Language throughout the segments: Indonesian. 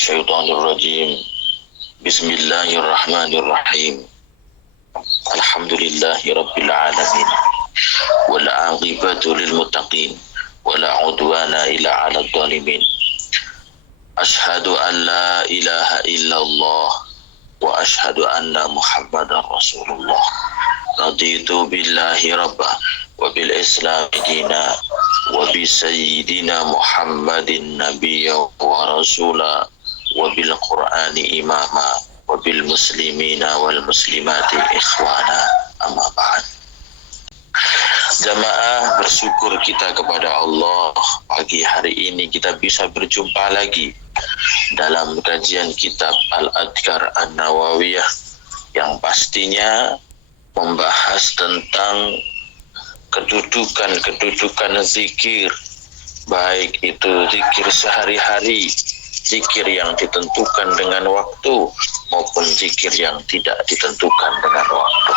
minasyaitonirrajim. Bismillahirrahmanirrahim. Alhamdulillahirabbil alamin. Wal 'aqibatu lil muttaqin. Wala 'udwana illa 'alal zalimin. Asyhadu an la ilaha illallah wa asyhadu anna Muhammadar Rasulullah. Raditu billahi rabba wa bil islam dina wa bi sayyidina Muhammadin nabiyya wa rasula wa bil qur'ani imama wa bil muslimina wal muslimati ikhwana, amma ba'd. Jamaah, bersyukur kita kepada Allah, pagi hari ini kita bisa berjumpa lagi dalam kajian kitab Al-Adhkar An-Nawawiyah yang pastinya membahas tentang kedudukan zikir, baik itu zikir sehari-hari, zikir yang ditentukan dengan waktu, maupun zikir yang tidak ditentukan dengan waktu.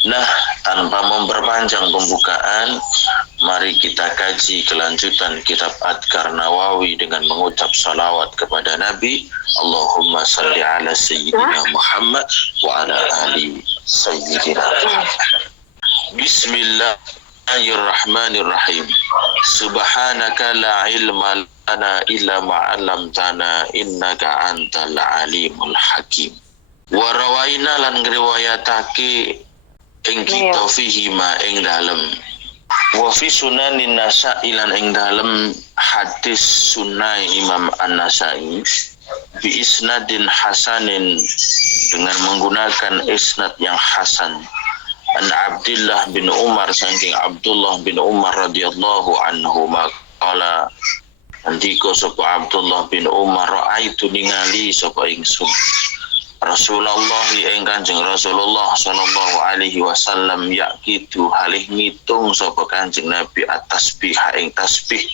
Nah, tanpa memperpanjang pembukaan, mari kita kaji kelanjutan kitab Adhkar Nawawi dengan mengucap salawat kepada Nabi. Allahumma salli ala Sayyidina Muhammad wa ala ali Sayyidina Muhammad. Bismillahirrahmanirrahim. Subhanaka la ilma lana illa ma'alamtana innaka antal alimul hakim. Wa rawaina lan ngriwayatake ing kita fihi ma ing dalem wa fi sunanin Nasa'i lan ing dalem hadis sunai Imam An-Nasa'i bi isnadin hasanin dengan menggunakan isnad yang hasan. An Abdullah bin Umar, saking Abdullah bin Umar radhiyallahu anhu maqala, andika sapa Abdullah bin Umar, raaitu ningali sapa ingsun Rasulullah ing Kanjeng Rasulullah sallallahu alaihi wasallam yakitu halih ngitung sapa Kanjeng Nabi at-tasbih ing tasbih.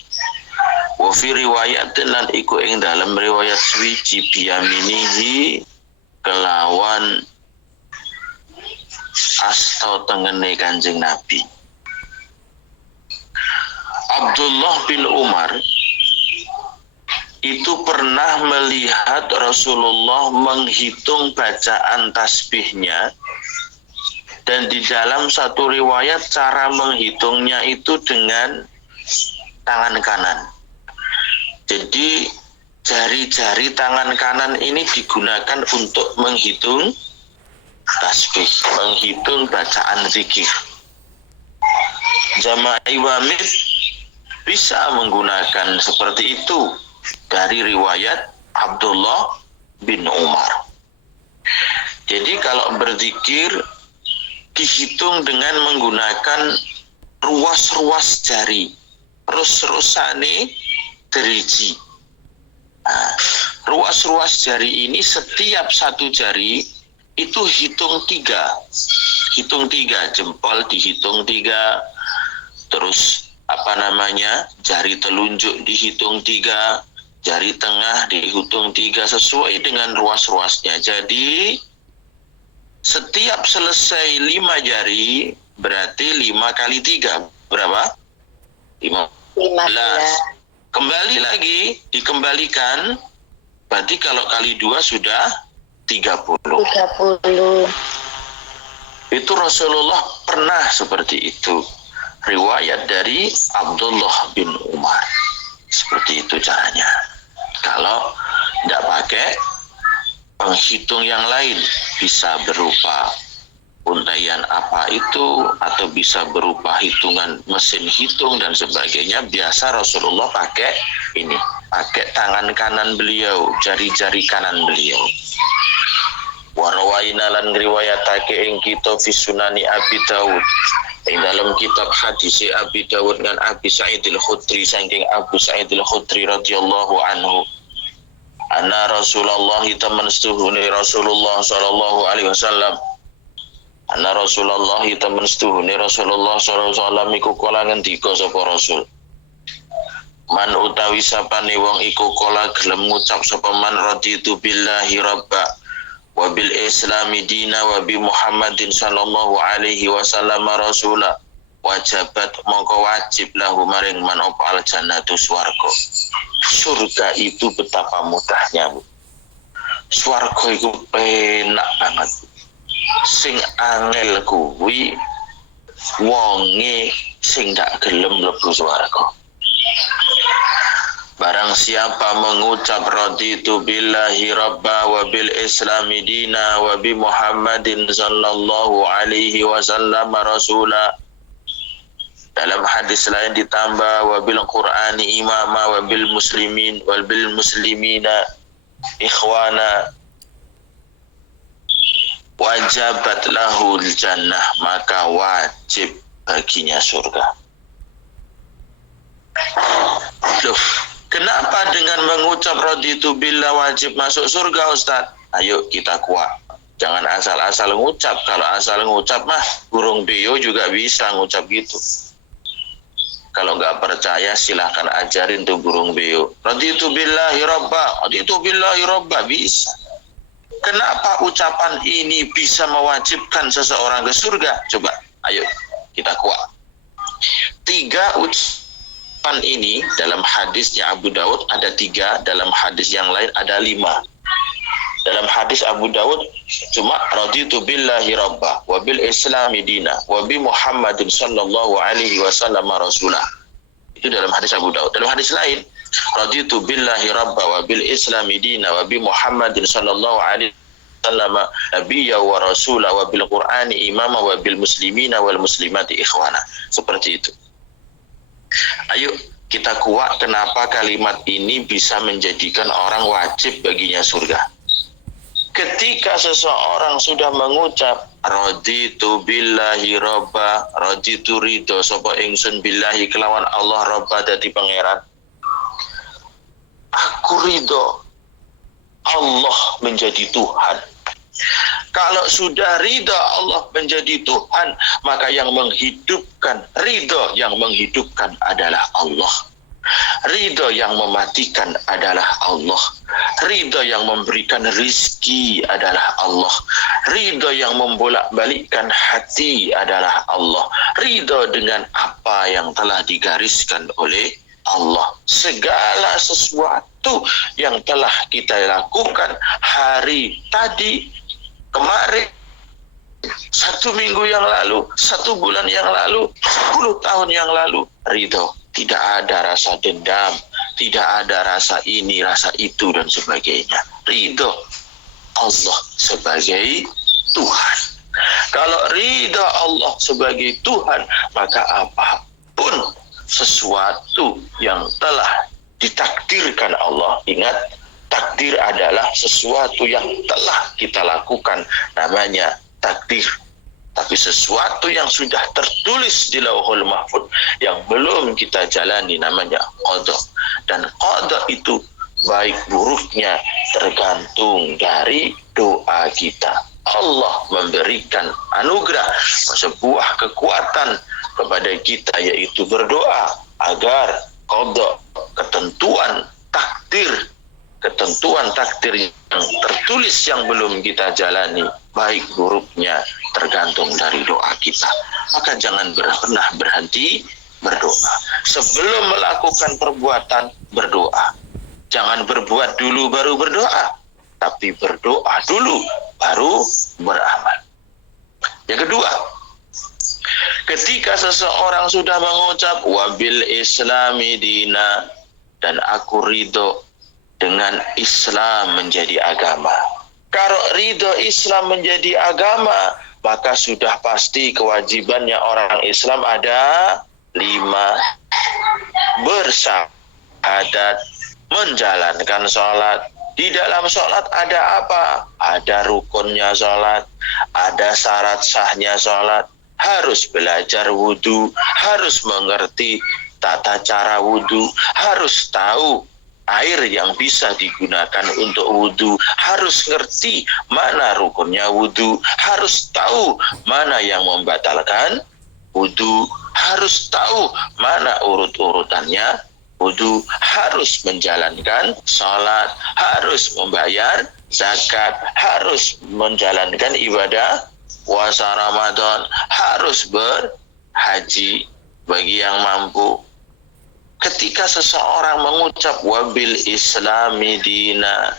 Wa fi riwayatin lan iku ing dalam riwayat suci biyaminihi kelawan asta tengene Kanjeng Nabi. Abdullah bin Umar itu pernah melihat Rasulullah menghitung bacaan tasbihnya, dan di dalam satu riwayat cara menghitungnya itu dengan tangan kanan. Jadi jari-jari tangan kanan ini digunakan untuk menghitung tasbih, menghitung bacaan zikir. Jamaah Iwamid bisa menggunakan seperti itu dari riwayat Abdullah bin Umar. Jadi kalau berzikir dihitung dengan menggunakan ruas-ruas jari, rus-rusane deriji. Nah, ruas-ruas jari ini setiap satu jari itu hitung tiga, jempol dihitung tiga, terus jari telunjuk dihitung tiga, jari tengah dihitung tiga, sesuai dengan ruas-ruasnya. Jadi setiap selesai 5 jari berarti 5 kali 3 berapa? 15. Kembali lagi dikembalikan, berarti kalau kali 2 sudah 30. Itu Rasulullah pernah seperti itu. Riwayat dari Abdullah bin Umar. Seperti itu caranya. Kalau tidak pakai penghitung yang lain, bisa berupa untaian apa itu, atau bisa berupa hitungan mesin hitung dan sebagainya. Biasa Rasulullah pakai ini, pakai tangan kanan beliau, jari-jari kanan beliau. Warawaina lan ngriwayatake ing kita fi sunani Abi Dawud, ing dalam kitab hadis Abi Dawud dengan Abi Sa'id al-Khudri, saking Abu Sa'id al-Khudri radhiyallahu anhu, anna Rasulullah tamanstuhuni Rasulullah sallallahu alaihi wasallam, anna Rasulullah tamanstuhuni Rasulullah sallallahu alaihi wasallam iku kala ngendika sapa Rasul, man utawi sapane wong iku kala gelem ngucap sapa man raditu billahi rabba wa bil islami dina wa bi Muhammadin sallallahu alaihi wasallam rasula wajabat mongko wajib lahu maring man apa al jannatu swarga. surga itu betapa mudahnya, Bu. Swarga itu penak banget. Sing angel kuwi wonge sing gak gelem mlebu swarga. Barang siapa mengucap raditu billahi rabba wa bil islami dina wa bi Muhammadin sallallahu alaihi wasallam rasula. Dalam hadis lain ditambah wa bil qur'ani imama wa bil muslimin wal bil muslimina ikhwana wajabat lahul jannah, maka wajib baginya surga. Loh, kenapa dengan mengucap raditu billah wajib masuk surga, Ustaz? Ayo kita kuat. Jangan asal-asal ngucap. Kalau asal ngucap mah burung beo juga bisa ngucap gitu. Kalau nggak percaya silahkan ajarin tuh burung beo. Raditu billahi rabba, raditu billahi rabba, bisa. Kenapa ucapan ini bisa mewajibkan seseorang ke surga? Coba, ayo kita kuat. 3 ucapan ini dalam hadisnya Abu Daud ada 3, dalam hadis yang lain ada 5. Dalam hadis Abu Daud cuma raditu billahi rabba wa bil islami dina wa bi Muhammadin sallallahu alaihi wasallam rasulah. Itu dalam hadis Abu Daud. Dalam hadis lain raditu billahi rabba wa bil islami dina wa bi Muhammadin sallallahu alaihi wasallam nabiyya wa rasulah wa bil qur'ani imama wa bil muslimina wal muslimati ikhwana. Seperti itu. Ayo kita kuat kenapa kalimat ini bisa menjadikan orang wajib baginya surga. Ketika seseorang sudah mengucap raditu billahi robba, raditu ridho sapa ingsun billahi kelawan Allah robba dadi pangeran, aku ridho Allah menjadi Tuhan. Kalau sudah ridho Allah menjadi Tuhan, maka yang menghidupkan, ridho yang menghidupkan adalah Allah. Ridho yang mematikan adalah Allah. Ridho yang memberikan rizki adalah Allah. Ridho yang membolak-balikkan hati adalah Allah. Ridho dengan apa yang telah digariskan oleh Allah. Segala sesuatu yang telah kita lakukan hari tadi, kemarin, 1 minggu yang lalu, 1 bulan yang lalu, 10 tahun yang lalu, ridho. Tidak ada rasa dendam, tidak ada rasa ini, rasa itu, dan sebagainya. Ridho Allah sebagai Tuhan. Kalau ridho Allah sebagai Tuhan, maka apapun sesuatu yang telah ditakdirkan Allah, ingat, takdir adalah sesuatu yang telah kita lakukan, namanya takdir. Tapi sesuatu yang sudah tertulis di Lauhul Mahfuz yang belum kita jalani namanya qada. Dan qada itu baik buruknya tergantung dari doa kita. Allah memberikan anugerah, sebuah kekuatan kepada kita, yaitu berdoa agar qada, ketentuan takdir yang tertulis yang belum kita jalani, baik buruknya tergantung dari doa kita. Maka jangan pernah berhenti berdoa. Sebelum melakukan perbuatan, berdoa. Jangan berbuat dulu baru berdoa, tapi berdoa dulu baru beramal. Yang kedua, ketika seseorang sudah mengucap wabil islami dina, dan aku ridho dengan Islam menjadi agama. Kalau ridho Islam menjadi agama, maka sudah pasti kewajibannya orang Islam ada 5. Bersyahadat, menjalankan sholat. Di dalam sholat ada apa? Ada rukunnya sholat, ada syarat sahnya sholat, harus belajar wudhu, harus mengerti tata cara wudhu, harus tahu air yang bisa digunakan untuk wudhu, harus ngerti mana rukunnya wudhu, harus tahu mana yang membatalkan wudhu, harus tahu mana urut-urutannya wudhu, harus menjalankan sholat, harus membayar zakat, harus menjalankan ibadah puasa Ramadan, harus berhaji bagi yang mampu. ketika seseorang mengucap wabil islami dina,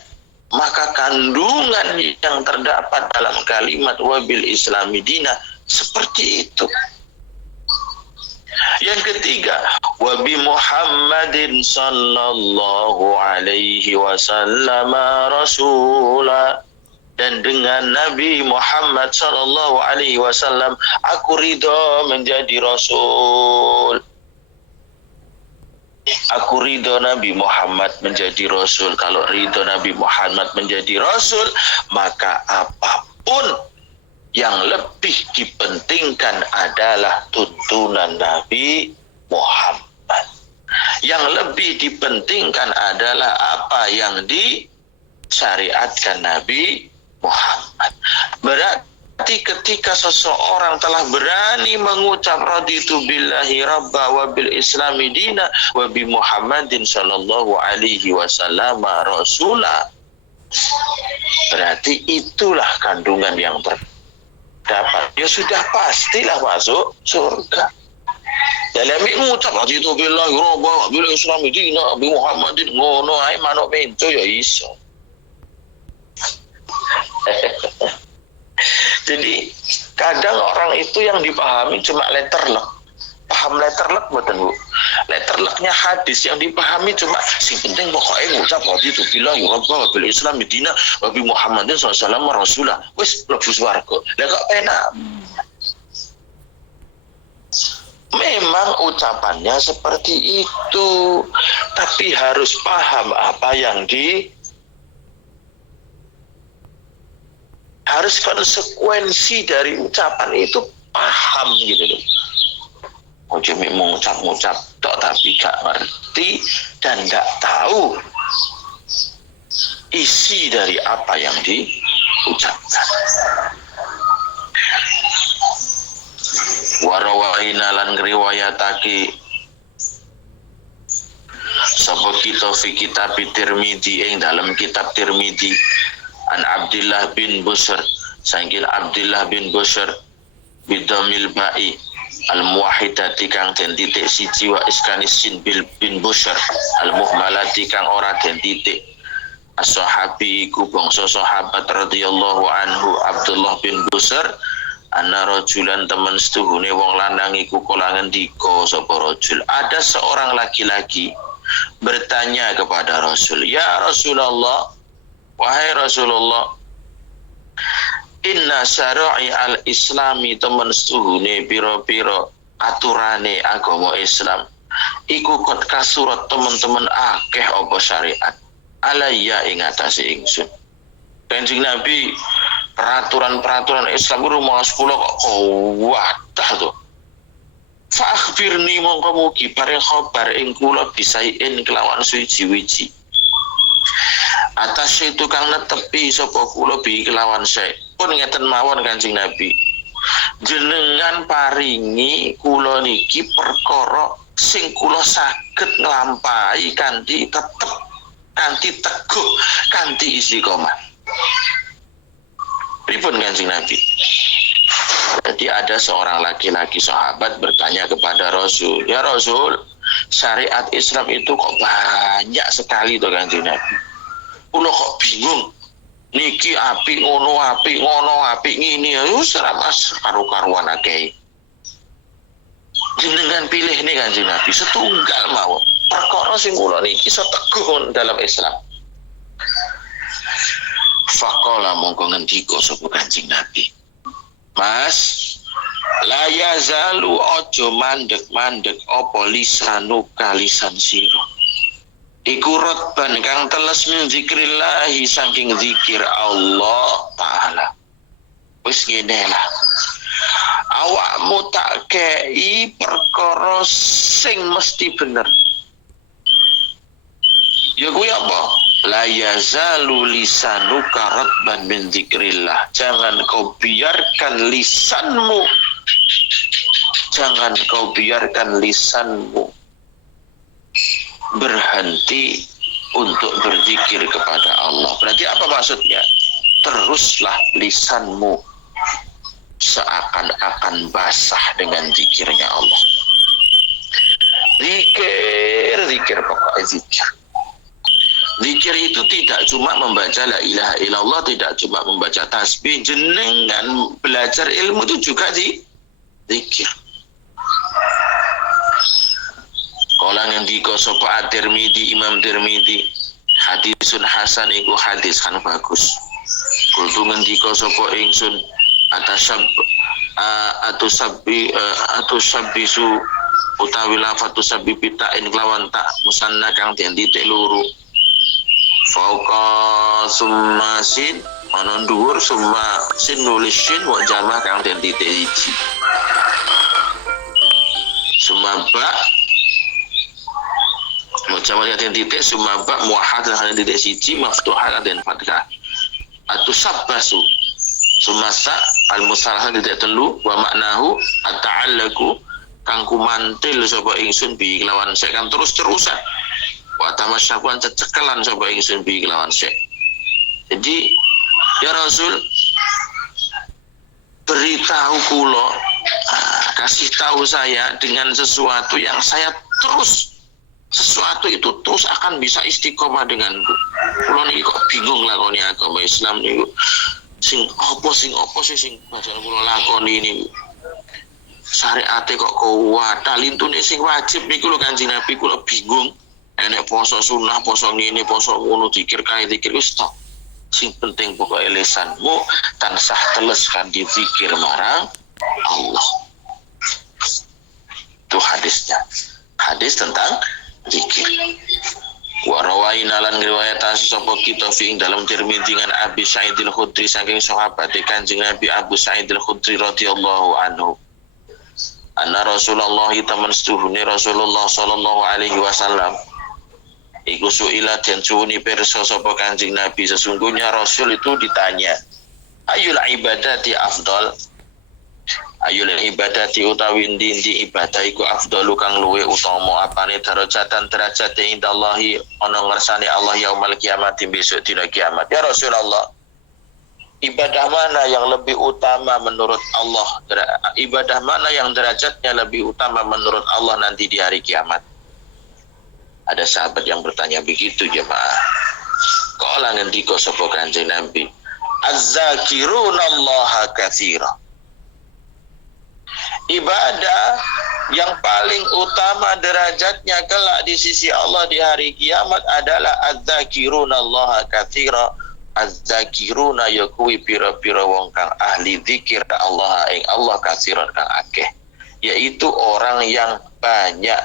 maka kandungan yang terdapat dalam kalimat wabil islami dina seperti itu. Yang ketiga, wabi Muhammadin sallallahu alaihi wasallam rasula, dan dengan Nabi Muhammad sallallahu alaihi wasallam aku ridho menjadi rasul. Aku ridho Nabi Muhammad menjadi rasul. Kalau ridho Nabi Muhammad menjadi rasul, maka apapun yang lebih dipentingkan adalah tuntunan Nabi Muhammad. Yang lebih dipentingkan adalah apa yang disyariatkan Nabi Muhammad. Berarti ketika seseorang telah berani mengucap raditu billahi rabba wa bil islami dina wa bi Muhammadin sallallahu alaihi wasallam rasula, berarti itulah kandungan yang terdapat. Ya sudah pastilah masuk surga. Dalam mengucap raditu billahi rabba wa bil islami dina bi Muhammadin ngono ae manuk penco ya iso. Jadi kadang orang itu yang dipahami cuma letterlek. Paham letterlek betul Bu? Letterleknya hadis yang dipahami cuma sing penting pokoknya ngucap raditu billahi rabba wa bil islami dina wa bi Muhammadin sallallahu alaihi wasallam rasulah. Wis mlebu swarga. Lah kok penak. Memang ucapannya seperti itu, tapi harus paham apa yang harus konsekuensi dari ucapan itu paham gitu loh. Ojo mengucap-ngucap tok tapi gak ngerti dan gak tahu isi dari apa yang diucapkan. Warawaina lan ngriwayatake sapa kita fi kitab Tirmidzi ing dalam kitab Tirmidzi an Abdullah bin Busr sangkil Abdullah bin Busr bidamil ba'i al muwahhidati kang den titik siji wa iskanis sin bin Busr al muhmalati kang ora den titik. As-sahabi iku bangsa sahabat radhiyallahu anhu Abdullah bin Busr anna rajulan temen setuhune wong lanang iku kala ngendika sapa rajul, ada seorang laki-laki bertanya kepada Rasul, ya Rasulullah, wahai Rasulullah, inna syara'i al-islami temen setuhune pira-pira aturane agama Islam iku kot kasurat teman-teman akeh apa syariat alayya ing atase ingsun. Kanjeng Nabi, peraturan-peraturan Islam itu rumah 10 kok wadah tuh. Fa akhbirni mongko mugi bareng khabar ing kula bisain kelawan suci-wiji. Atas itu kang netepi sapa kula bi kelawan sek. Pun ngeten mawon Kanjeng Nabi. Jenengan paringi kula niki perkara sing kula saged nglampahi kanthi tetep, kanthi teguh, kanthi istiqomah. Pripun Kanjeng Nabi? Jadi ada seorang laki-laki sahabat bertanya kepada Rasul, ya Rasul, syariat Islam itu kok banyak sekali tuh Kanjeng Nabi. Kula kok bingung. Niki api ngono api ngini ya ora mas karo-karuan akeh. Jenengan pilih nih Kanjeng Nabi setunggal mawon. Perkara sing kula niki iso teguh dalam Islam. Faqala mongko ngendika sapa Kanjeng Nabi, Mas, la yazalu ojo mandek-mandek apa lisanu kalisan sira. Iku rotban kang teles min zikrillahi saking zikir Allah Ta'ala. Wis ngene lah. Awakmu tak kei perkara sing mesti bener. Ya kuwi apa? La yazalu lisanuka ratban min zikrillah. Jangan kau biarkan lisanmu berhenti untuk berzikir kepada Allah. Berarti apa maksudnya? Teruslah lisanmu seakan-akan basah dengan zikirnya Allah. Zikir pokoknya zikir. Zikir itu tidak cuma membaca la ilaha illallah, tidak cuma membaca tasbih, jenengan belajar ilmu itu juga zikir. Kala ngendika sapa At-Tirmidzi, Imam Tirmidzi, hadisun hasan iku hadis kan bagus. Kultu ngendika sapa ingsun atusabbisu utawi lafatu sabbi pitain kelawan tak musanna kang den titik loro. Fauqa summa sin ana dhuwur summa sin nulis sin wa jamah kang den titik siji. Summa ba Mucamah yang titik sumabak muahad dan titik siji maftuhah dan fathah. Atusabbasu sumasa al-musalah titik telu wa maknahu at-ta'allaku kang kumantil sapa ingsun bi kelawan sek kan terus-terusan. Wa tamasyakuan cecekelan sapa ingsun bi kelawan sek. Jadi ya Rasul beritahu kula, kasih tahu saya dengan sesuatu yang saya terus sesuatu itu terus akan bisa istiqomah denganku. Kula niki kok bingung lakoni agama Islam niku. Sing apa sing padahal kula lakoni niku. Syariate kok kuat, lintune sing wajib niku lho Kanjeng Nabi kula bingung. Enek poso sunah, poso ngene, poso ngono, zikir kae zikir wis tok. Sing penting pokoke lisanmu tansah teles kan di zikir marang Allah. Itu hadisnya. Hadis tentang zikir. Wa rawaina lan riwayatan sapa kita fi dalam Tirmidzi dengan Abi Sa'id al-Khudri saking sahabat Kanjeng Nabi Abu Sa'id al-Khudri radhiyallahu anhu. Anna Rasulullah tamanstuhuni Rasulullah sallallahu alaihi wasallam iku suila den cuwuni pirsa sapa Kanjeng Nabi sesungguhnya Rasul itu ditanya ayul ibadati afdal. Ayul ibadati utawi ndi ibadah iku afdalu kang luwe utama apane darajatan derajat indallahi ana ngersane Allah yaumul kiamat besok dina kiamat. Ya Rasulullah, ibadah mana yang lebih utama menurut Allah? Ibadah mana yang derajatnya lebih utama menurut Allah nanti di hari kiamat? Ada sahabat yang bertanya begitu jemaah. Qala ngendika sapa Kanjeng Nabi, az-zakirunallaha katsira. Ibadah yang paling utama derajatnya kelak di sisi Allah di hari kiamat adalah az-zakirunallaha katsira. Az-zakiruna yakuwi pira-pira wong kang ahli zikir Allah ing Allah katsiran kang akeh, yaitu orang yang banyak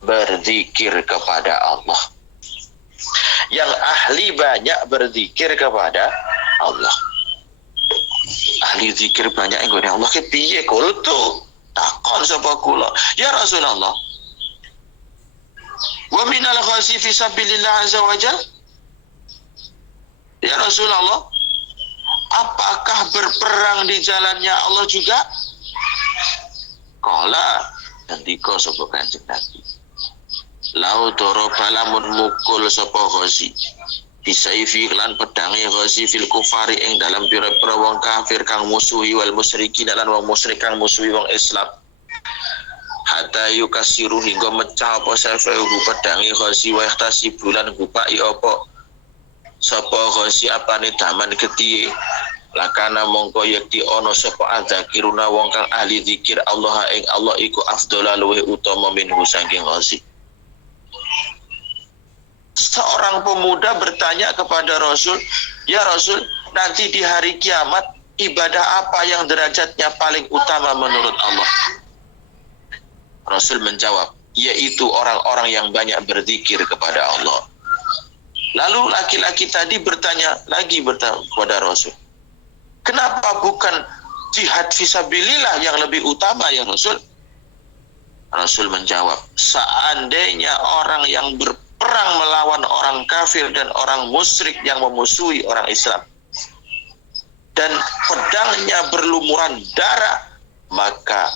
berzikir kepada Allah. Yang ahli banyak berzikir kepada Allah. Ahli zikir banyak yang kepada Allah kepiye kultu takon sapa kula ya Rasulullah wa minal ghazi fi sabilillah azza wajal. Ya Rasulullah, apakah berperang di jalannya Allah juga? Qala ngendika sapa Kanjeng Nabi, lau doroba lamun mukul sapa ghazi bisaifi lan pedange ghazi fil kufari ing dalam pira-pira wong kafir kang musuhi wal musyrikin lan wong musyrik kang musuhi wong Islam hatta yukasiru hingga mecah apa safahu pedange ghazi wa yahtasi bulan gupai apa sapa ghazi apane daman getihe lakana mongko yakti ana sapa adzakiruna wong kang ahli zikir Allah ing Allah iku afdhala luwih utama minhu saking ghazi. Seorang pemuda bertanya kepada Rasul, ya Rasul, nanti di hari kiamat ibadah apa yang derajatnya paling utama menurut Allah? Rasul menjawab, yaitu orang-orang yang banyak berzikir kepada Allah. Lalu laki-laki tadi bertanya kepada Rasul, kenapa bukan jihad fisabilillah yang lebih utama ya Rasul? Rasul menjawab, seandainya orang yang perang melawan orang kafir dan orang musyrik yang memusuhi orang Islam dan pedangnya berlumuran darah, maka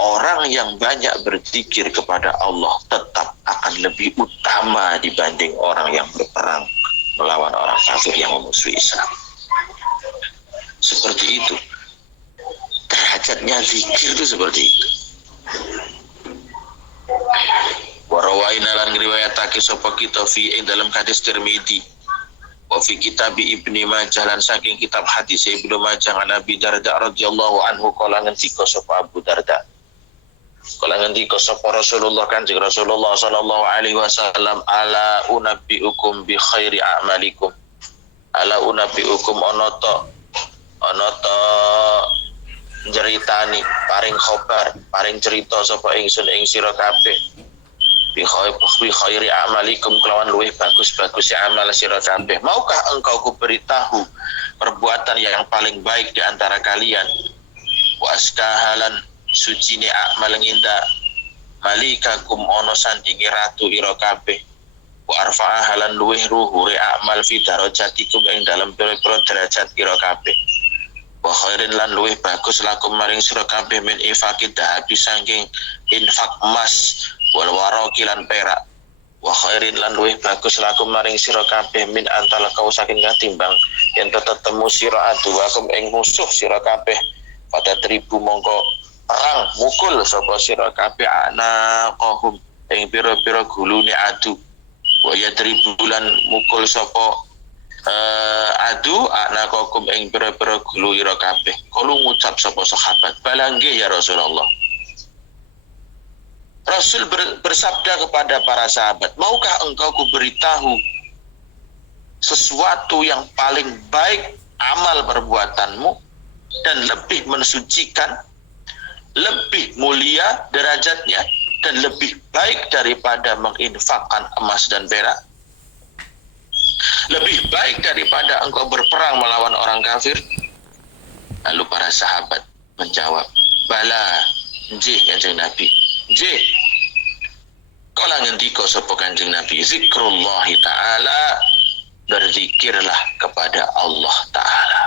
orang yang banyak berzikir kepada Allah tetap akan lebih utama dibanding orang yang berperang melawan orang kafir yang memusuhi Islam. Seperti itu derajatnya zikir itu, seperti itu. Wa rawaina lan riwayatake sapa kita fi ing dalam hadis Tirmidzi wa fi kitab Ibnu Majah lan saking kitab hadis Ibnu Majah an Abi Darda radhiyallahu anhu kala ngendika sapa Abu Darda kala ngendika sapa Rasulullah Kanjeng Rasulullah sallallahu alaihi wasallam ala unabbiukum bi khairi a'malikum ala unabbiukum onoto njeritani paring khobar paring cerita sapa ingsun ing sira kabeh bi khairi amalikum kelawan luwih bagus-bagus amal sira kabeh. Maukah engkau kuberitahu perbuatan yang paling baik di antara kalian? Wa askahalan sucine amal nginda malikakum ono sandingi ratu ira kabeh. Wa arfa'ahalan luwih ruhure amal fi darajatikum ing dalam pira-pira derajat ira kabeh. Wa khairin lan luwih bagus lakum maring sira kabeh min infaqid dahabi saking infak emas wal waraqilan perak wa khairin lan luwih bagus lakum maring sira kabeh min antal kau saking katimbang yen tetemu sira aduwakum ing musuh sira kabeh pada tribu mongko perang mukul sapa sira kabeh anaqahum ing pira-pira gulune adu wa yadribulan mukul sapa adu anaqakum ing pira-pira gulu ira kabeh kulo ngucap sapa sahabat balangge ya Rasulullah. Rasul bersabda kepada para sahabat, maukah engkau kuberitahu sesuatu yang paling baik amal perbuatanmu dan lebih mensucikan, lebih mulia derajatnya dan lebih baik daripada menginfakkan emas dan perak, lebih baik daripada engkau berperang melawan orang kafir? Lalu para sahabat menjawab, bala, nggih Kanjeng Nabi. Nggih. Kala ngendika sapa Kanjeng Nabi, zikrullah taala, berzikirlah kepada Allah taala.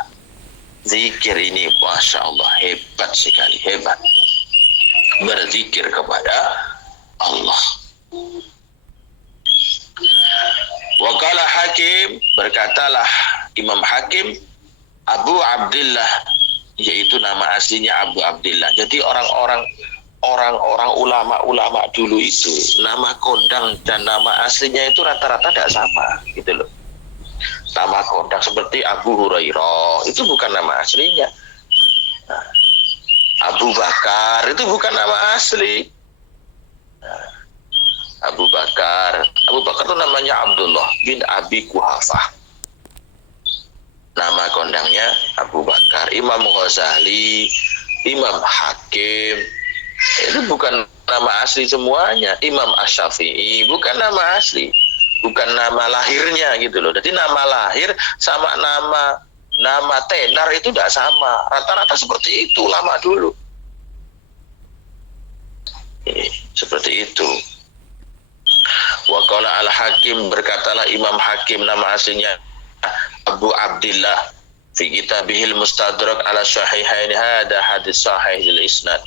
Zikir ini Masya Allah hebat sekali, hebat. Berzikir kepada Allah. Wakala Hakim, berkatalah Imam Hakim, Abu Abdillah, yaitu nama aslinya Abu Abdillah. Jadi orang-orang ulama dulu itu nama kondang dan nama aslinya itu rata-rata tidak sama gitu loh. Nama kondang seperti Abu Hurairah itu bukan nama aslinya. Nah, Abu Bakar itu bukan nama asli. Nah, Abu Bakar itu namanya Abdullah bin Abi Quhafah. Nama kondangnya Abu Bakar. Imam Ghazali, Imam Hakim itu bukan nama asli semuanya. Imam Asy-Syafi'i bukan nama asli, bukan nama lahirnya gitu loh. Jadi nama lahir sama nama tenar itu tidak sama. Rata-rata seperti itu lama dulu. Seperti itu. Wa qala al-Hakim, berkatalah Imam Hakim nama aslinya Abu Abdillah fi kitabihil Mustadrak ala Sahihain hada hadis sahihil isnad.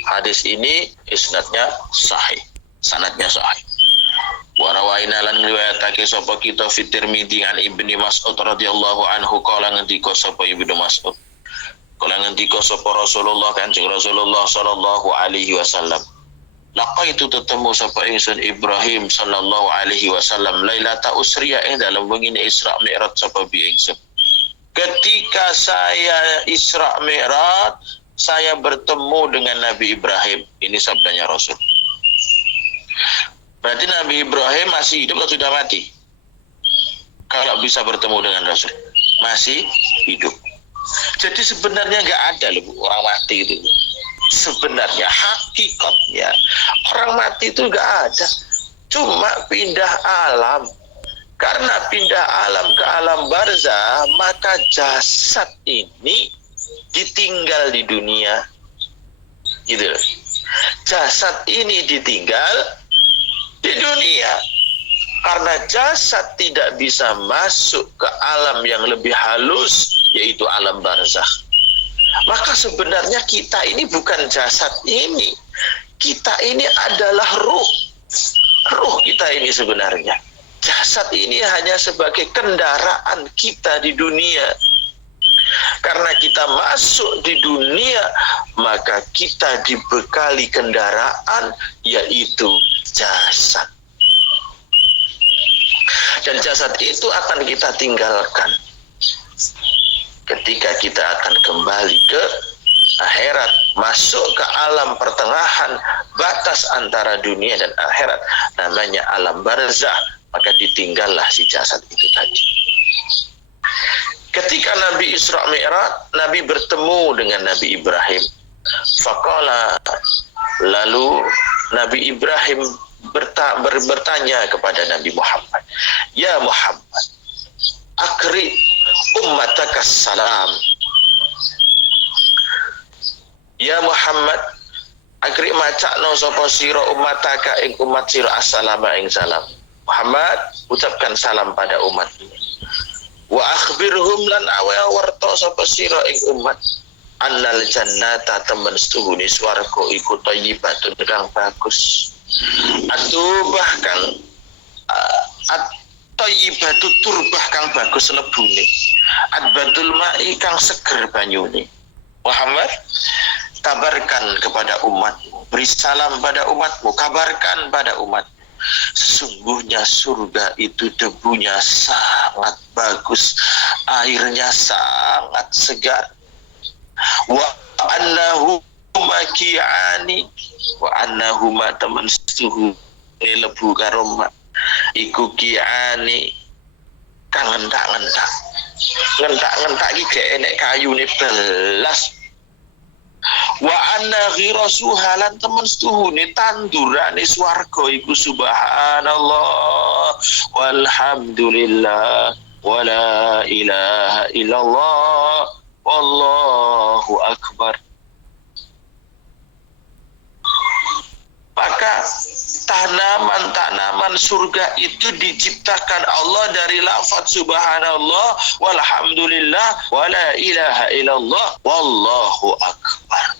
Hadis ini isnadnya sahih, sanadnya sahih. Wa rawaina lan riwayatake sapa kita fi Tirmidzi an Ibnu Mas'ud radhiyallahu anhu qala ngendika sapa Ibnu Mas'ud. Qala ngendika sapa Rasulullah Kanjeng Rasulullah sallallahu alaihi wasallam. Laqaitu tetemu sapa ingsun Ibrahim sallallahu alaihi wasallam lailata usriya ing dalam wengi Isra Mi'raj sapa bi ingsun. Ketika saya Isra Mi'raj, saya bertemu dengan Nabi Ibrahim. Ini sabdanya Rasul. Berarti Nabi Ibrahim masih hidup atau sudah mati? Kalau bisa bertemu dengan Rasul, masih hidup. Jadi sebenarnya nggak ada loh orang mati itu. Sebenarnya hakikatnya orang mati itu nggak ada. Cuma pindah alam. Karena pindah alam ke alam barzah, maka jasad ini ditinggal di dunia, gitu. Jasad ini ditinggal di dunia karena jasad tidak bisa masuk ke alam yang lebih halus, yaitu alam barzakh. Maka sebenarnya kita ini bukan jasad ini, kita ini adalah ruh kita ini sebenarnya. Jasad ini hanya sebagai kendaraan kita di dunia. Karena kita masuk di dunia, maka kita dibekali kendaraan yaitu jasad. Dan jasad itu akan kita tinggalkan ketika kita akan kembali ke akhirat, masuk ke alam pertengahan batas antara dunia dan akhirat, namanya alam barzah. Maka ditinggallah si jasad itu tadi. Ketika Nabi Isra Mi'raj, Nabi bertemu dengan Nabi Ibrahim. Faqala, lalu Nabi Ibrahim bertanya kepada Nabi Muhammad, ya Muhammad, akri ummataka salam. Ya Muhammad, akri macakno sapa sira ummataka ing umat sira assalamu ing salam. Muhammad, ucapkan salam pada umat ini. Wa akhbirhum lan awarta sapa sira ing umat annal jannata temen setuhune swarga iku thayyibatun kang bagus. Atau bahkan at-thayyibatu turbah kang bagus lebune. Adbatul ma'i kang seger banyune. Muhammad, kabarkan kepada umatmu, beri salam pada umatmu, kabarkan pada umatmu. Sesungguhnya surga itu debunya sangat bagus, airnya sangat segar. Wa annahu maki'ani wa annahu ma temen suhu lebu karoma iku ki'ani kang ngentak-ngentak. Ngentak-ngentak iki gak enek kayune belas. Wa anna ghirasuha lan temen setuhune tandurane swarga iku subhanallah walhamdulillah wala ilaha illallah wallahu akbar. Maka tanaman-tanaman surga itu diciptakan Allah dari lafaz subhanallah walhamdulillah wala ilaha illallah wallahu akbar.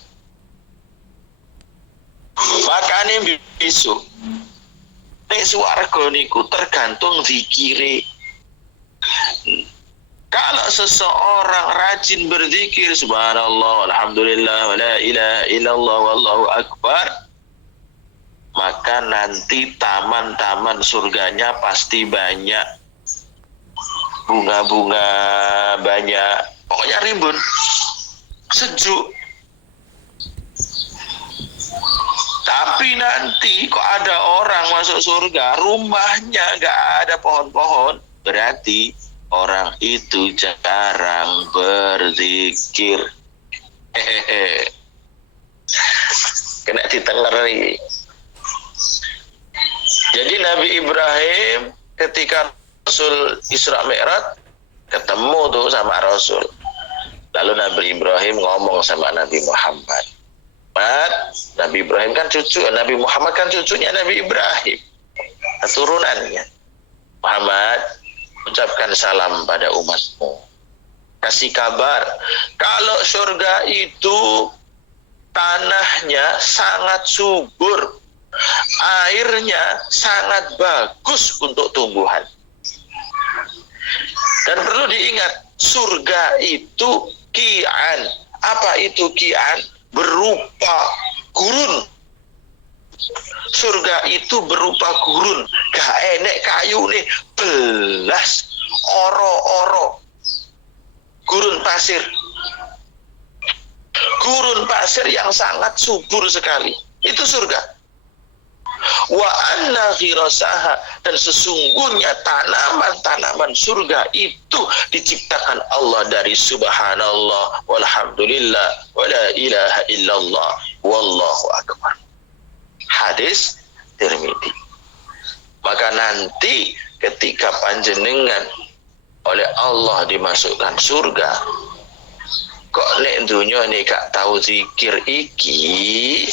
Makanya besok nek swarga niku tergantung zikire. Kalau seseorang rajin berzikir subhanallah walhamdulillah wala ilaha illallah wallahu akbar, maka nanti taman-taman surganya pasti banyak, bunga-bunga banyak, pokoknya rimbun, sejuk. Tapi nanti kok ada orang masuk surga, rumahnya nggak ada pohon-pohon, berarti orang itu jarang berzikir. Kena ditengeri. Jadi Nabi Ibrahim ketika Rasul Isra Mi'raj ketemu tuh sama Rasul. Lalu Nabi Ibrahim ngomong sama Nabi Muhammad. Nabi Ibrahim kan cucu, Nabi Muhammad kan cucunya Nabi Ibrahim, keturunannya. Muhammad, ucapkan salam pada umatmu. Kasih kabar kalau surga itu tanahnya sangat subur, airnya sangat bagus untuk tumbuhan. Dan perlu diingat, surga itu ki'an. Apa itu ki'an? Berupa gurun. Surga itu berupa gurun, gak enek kayu nih, belas, oro-oro, gurun pasir. Gurun pasir yang sangat subur sekali. Itu surga. Wa anna ghirasaha, dan sesungguhnya tanaman-tanaman surga itu diciptakan Allah dari subhanallah walhamdulillah wala ilaha illallah wallahu akbar. Hadis Tirmidzi. Maka nanti ketika panjenengan oleh Allah dimasukkan surga, kok nek dunya nek gak tahu zikir iki,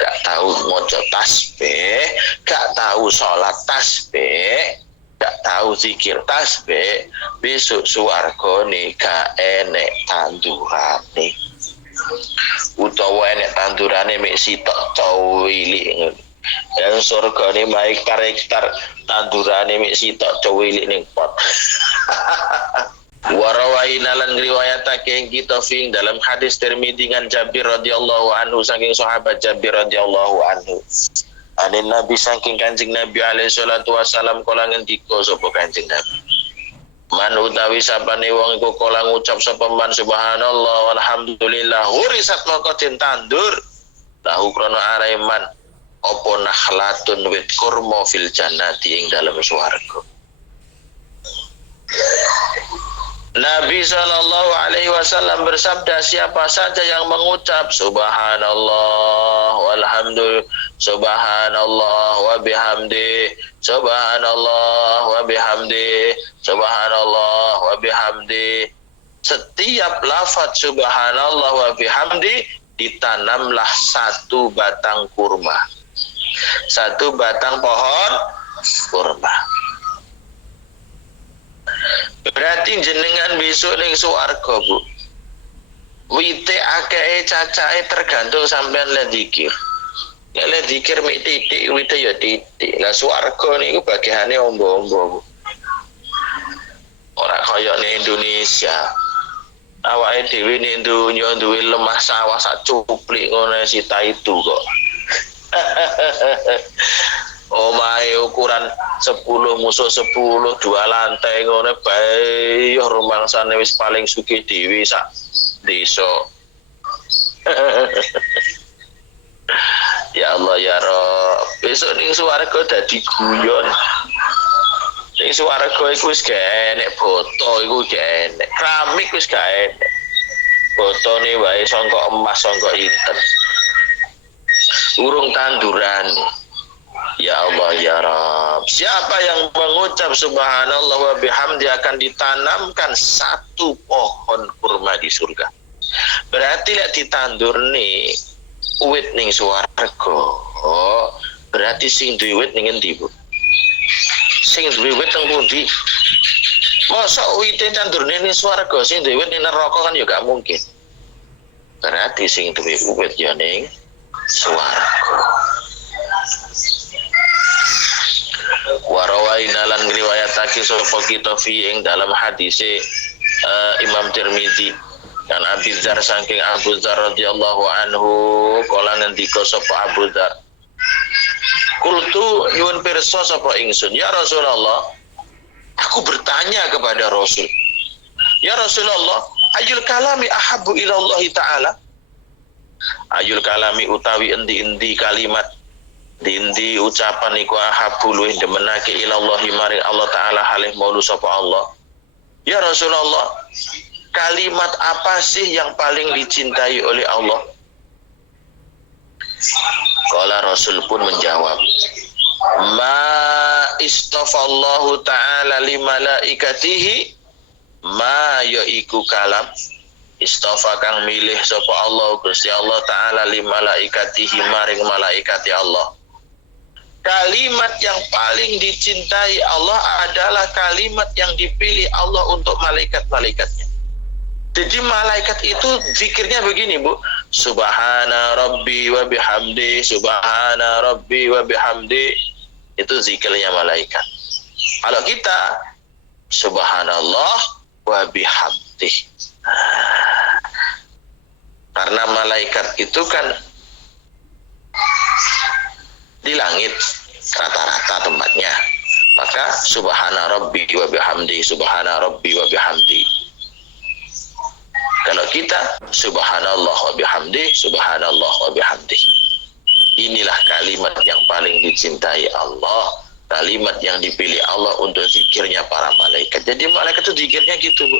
gak tahu maca tasbih, gak tahu sholat tasbih, gak tahu zikir tasbih, besok swargane gak enek tandurane. Utawa enek tandurane mek sitok cowilik. Yang surgane maik hektar tandurane mek sitok cowilik ning pot. Warawaina lan riwayatake ing kita fing dalam hadis Tirmidzi dengan Jabir radhiyallahu anhu saking sahabat Jabir radhiyallahu anhu. Anin Nabi saking Kanjeng Nabi alaihi salatu wasalam kala ngendika sapa Kanjeng Nabi. Man utawi sapane wong iku kala ngucap sapa man subhanallah walhamdulillah hurisat mongko den tandur lahu krana areman apa nakhlatun wit kurma fil jannati ing dalem swarga. Nabi SAW bersabda, siapa saja yang mengucap subhanallah walhamdulillah subhanallah wa bihamdi subhanallah wa bihamdi subhanallah wa bihamdi, setiap lafaz subhanallah wa bihamdi ditanamlah satu batang kurma, satu batang pohon kurma. Berarti jenengan besok ning swarga, Bu. Wite akeh cacahe tergantung sampean le zikir. Nek le zikir mik titik wite ya titik. Lah swarga niku bagiane ombo-ombo, Bu. Ora kaya ning Indonesia. Awake dhewe ning donya duwe lemah sawah sak cuplik ngono sita itu kok. Omahe ukuran 10 musuh 10 dua lantai ngono bae yo rumangsane wis paling sugih dhewe sak desa. Ya Allah ya Rabb, besok ning swarga dadi guyon. Ning swarga iku wis gak enek boto, iku gak enek keramik, wis gak enek botone wae sangka emas sangka inten. Urung tanduran. Ya Allah ya Rabb, siapa yang mengucap subhanallah wa bihamdi akan ditanamkan satu pohon kurma di surga. Berarti lek ditandur nih uwit ning swarga. Oh, berarti sing duwe wit ning endi, Bu? Sing duwe wit teng pundi? Mosok wite tandurne ning swarga, sing duwe wit ning neraka kan ya gak mungkin. Berarti sing duwe wit ya ning swarga. Warawaina lan riwayatake sapa kita fi ing dalam hadise Imam Tirmizi kan Abi Dzar saking Abu Dzar radhiyallahu anhu kala ngendika sapa Abu Dzar, kultu nyuwun pirsa sapa ingsun, ya Rasulullah, aku bertanya kepada Rasul, ya Rasulullah, ayul kalami ahabbu ila Allah taala, ayul kalami utawi endi-endi kalimat dindi ucapan iku ahabbu luwih demenake ilallahi maring Allah taala halih maulu sapa Allah. Ya Rasulullah, kalimat apa sih yang paling dicintai oleh Allah? Qala Rasul pun menjawab, ma istafallahu ta'ala li malaikatihi ma yaiku kalam istafa kang milih sapa Allah Gusti Allah taala li malaikatihi maring malaikati Allah. Kalimat yang paling dicintai Allah adalah kalimat yang dipilih Allah untuk malaikat-malaikatnya. Jadi malaikat itu zikirnya begini, Bu. Subhana rabbi wa bihamdi, subhana rabbi wa bihamdi. Itu zikirnya malaikat. Kalau kita subhanallah wa bihamdi. Karena malaikat itu kan di langit rata-rata tempatnya, maka subhana rabbi wa bihamdi, subhana rabbi wa bihamdi. Kalau kita subhanallah wa bihamdi, subhanallah wa bihamdi. Inilah kalimat yang paling dicintai Allah, kalimat yang dipilih Allah untuk zikirnya para malaikat. Jadi malaikat itu zikirnya gitu, Bu.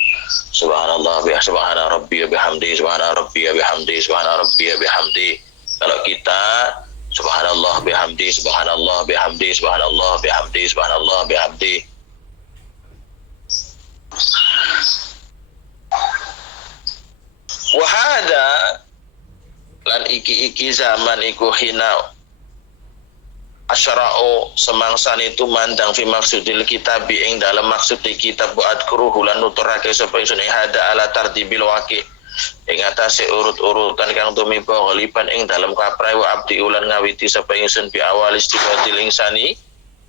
Subhanallah wa subhana rabbi wa bihamdi, subhana rabbi wa bihamdi, subhana rabbi wa bihamdi. Kalau kita subhanallah bihamdi, subhanallah bihamdi, subhanallah bihamdi, subhanallah bihamdi. Wahada lan iki zaman iku hina asyara'u semangsan itu mandang fi maksudil kitab ing dalam maksud kitab buat kuruhulan nuturake sapa ingsun hada ala tartibil waqi ing atase urut-urutan kang tumiba ghaliban ing dalam kaprai wa abdi ulan ngawiti sapa ingsun bi awal istiqatil insani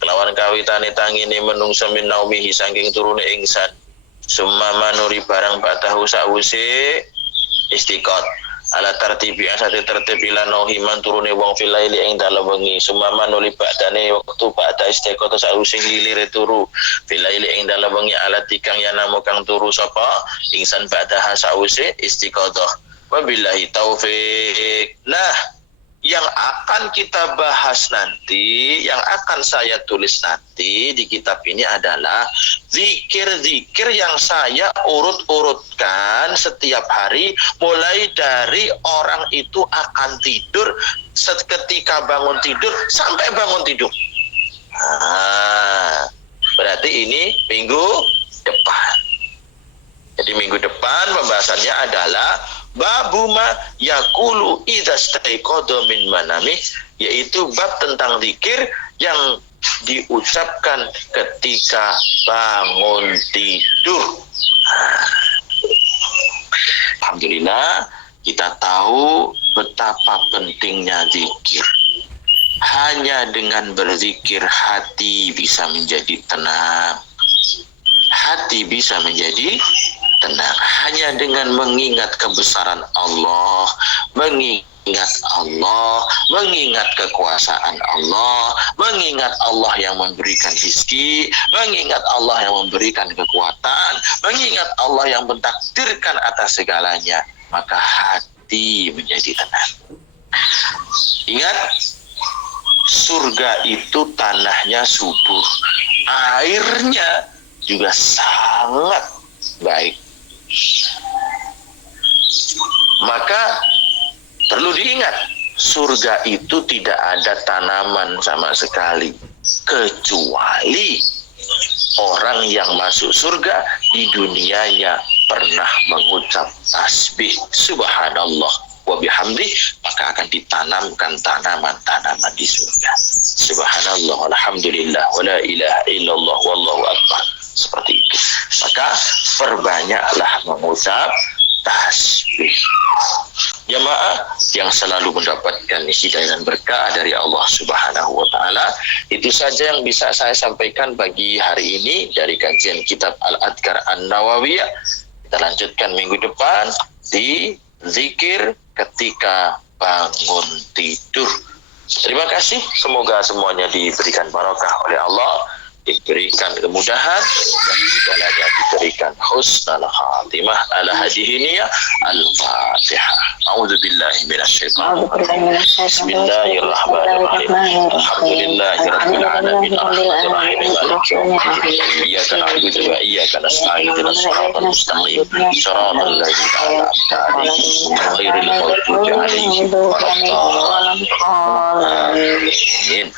kelawan kawitane tangine menungsa min naumihi saking turune ingsan summa manuri barang batahu sawuse istiqat ala tartibi asate tertib ila himan turune wong fil laili ing dalem wengi sumama nuli ba'dane wektu ba'da istiqoto sausing lilire turu fil laili ing dalem wengi ala tikang yanamu kang turu sapa ingsan ba'da sause istiqoto wabillahi taufik. Nah, yang akan kita bahas nanti, yang akan saya tulis nanti di kitab ini adalah zikir-zikir yang saya urut-urutkan setiap hari, mulai dari orang itu akan tidur, ketika bangun tidur, sampai bangun tidur. Nah, berarti ini minggu depan. Jadi minggu depan pembahasannya adalah babuma yakulu idza staiqadha min manamih, yaitu bab tentang zikir yang diucapkan ketika bangun tidur. Alhamdulillah kita tahu betapa pentingnya zikir. Hanya dengan berzikir hati bisa menjadi tenang. Hati bisa menjadi tenang. Hanya dengan mengingat kebesaran Allah, mengingat Allah, mengingat kekuasaan Allah, mengingat Allah yang memberikan rezeki, mengingat Allah yang memberikan kekuatan, mengingat Allah yang mentakdirkan atas segalanya, maka hati menjadi tenang. Ingat, surga itu tanahnya subur, airnya juga sangat baik. Maka perlu diingat, surga itu tidak ada tanaman sama sekali, kecuali orang yang masuk surga di dunianya pernah mengucap tasbih subhanallah wa bihamdi, maka akan ditanamkan tanaman-tanaman di surga. Subhanallah walhamdulillah wala ilaha illallah wallahu akbar. Seperti itu. Maka perbanyaklah mengucap tasbih. Jamaah yang selalu mendapatkan hidayah dan berkah dari Allah Subhanahu wa taala, itu saja yang bisa saya sampaikan pagi hari ini dari kajian kitab Al-Adhkar An-Nawawiyah. Kita lanjutkan minggu depan di zikir ketika bangun tidur. Terima kasih, semoga semuanya diberikan barakah oleh Allah, diberikan kemudahan, dan segalanya diberikan husnul khatimah. Ala hadihi niyah. Al-Fatihah. A'udzubillahi minasyaitonir rajim. Bismillahirrahmanirrahim. Alhamdulillahirabbil alamin. Arrahmanirrahim. Maliki yaumiddin. Iyyaka na'budu wa iyyaka nasta'in. Ihdinas siratal mustaqim. Shiratal ladzina an'amta 'alaihim ghairil maghdubi 'alaihim waladdallin.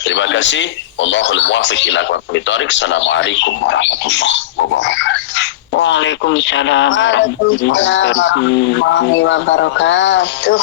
Terima kasih. Wallahul muwaffiq ila aqwamit thoriq. Assalamualaikum warahmatullahi wabarakatuh. Waalaikumsalam warahmatullahi wabarakatuh.